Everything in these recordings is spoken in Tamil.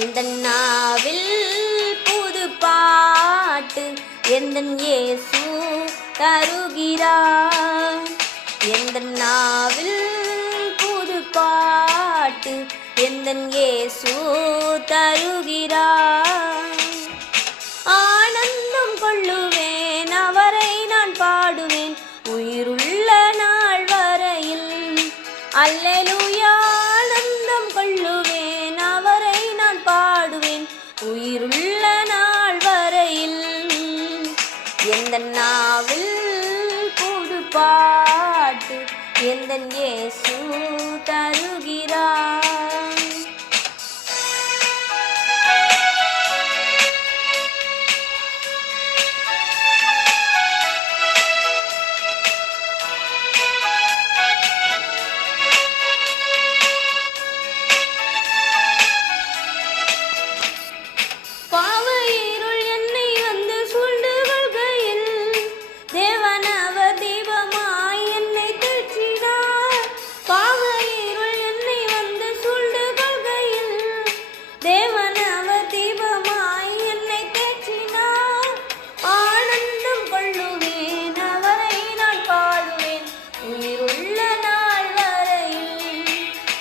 எந்தன் நாவில் புது பாட்டு எந்தன் இயேசு தருகிறார். எந்தன் நாவில் புது பாட்டு எந்தன் இயேசு தருகிறார். ஆனந்தம் கொள்ளுவேன், அவரை நான் பாடுவேன் உயிருள்ள நாள் வரையில். அல்லேலூயா. ஆனந்தம் கொள்ளுவேன், அவரை நான் பாடுவேன் உயிருள்ள நாள் வரையில். எந்தன் நாவில் புது பாட்டு எந்தன் இயேசு தருகிறார்.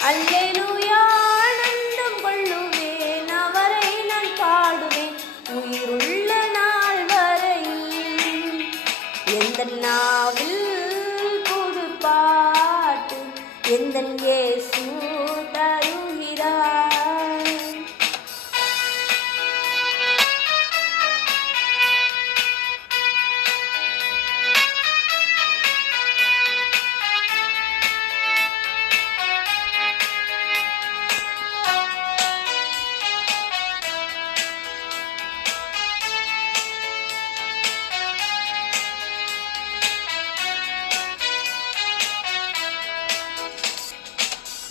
அல்லேலூயா. ஆனந்தம் கொள்ளுவேன், அவரை நான் பாடுவேன் உயிருள்ள நாள் வரையில். எந்தன் நாவில் புது பாட்டு எந்தன் இயேசு தருகிறார்.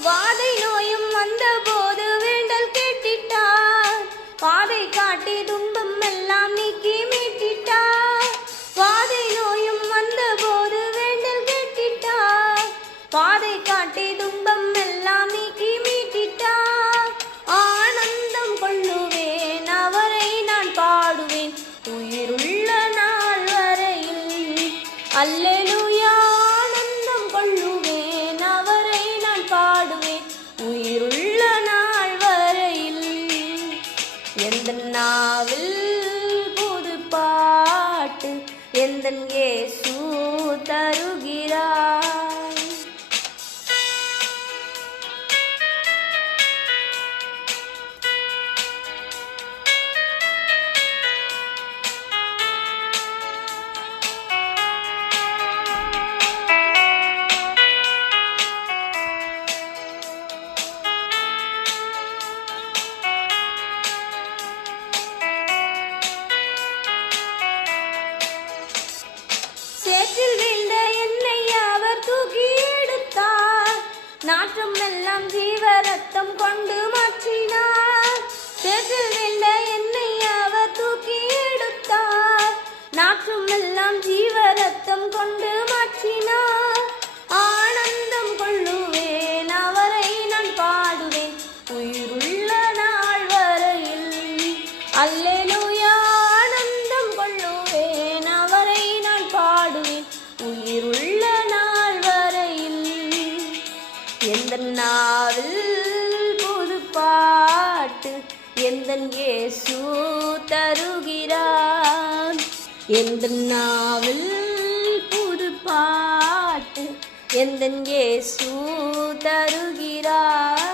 வாதை நோயும் வந்தபோது வேண்டல் கேட்டிட்டார், பாதை காட்டி துன்பம் எல்லாம் நீக்கி மீட்டிட்டார். வாதை நோயும் வந்தபோது வேண்டல் கேட்டிட்டார், பாதை காட்டி துன்பம் எல்லாம் நீக்கி மீட்டிட்டார். ஆனந்தம் கொள்ளுவேன், அவரை நான் பாடுவேன் உயிருள்ள நாள் வரையில். அல்லேலூயா. ஆனந்தம் கொள்ளுவேன், அவரை நான் பாடுவேன் உயிருள்ள நாள் வரையில். எந்தன் நாவில் புது பாட்டு எந்தன் இயேசு தருகிறார். சேற்றில் வீழ்ந்த என்னை அவர் தூக்கி எடுத்தார், நாற்றம் எல்லாம் ஜீவ ரத்தம் கொண்டு மாற்றினார். சேற்றில் வீழ்ந்த என்னை அவர் தூக்கி எடுத்தார், நாற்றம் எல்லாம் ஜீவ ரத்தம் கொண்டு மாற்றினார். ஆனந்தம் கொள்ளுவேன், அவரை நான் பாடுவேன் உயிருள்ள நாள் வரையில். அல்லேலூயா. ஆனந்தம் கொள்ளுவேன், அவரை நான் பாடுவேன் உயிருள்ள நாள் வரையில். எந்தன் நாவில் புது பாட்டு எந்தன் இயேசு தருகிறார். எந்தன் நாவில் புது பாட்டு எந்தன் இயேசு தருகிறார்.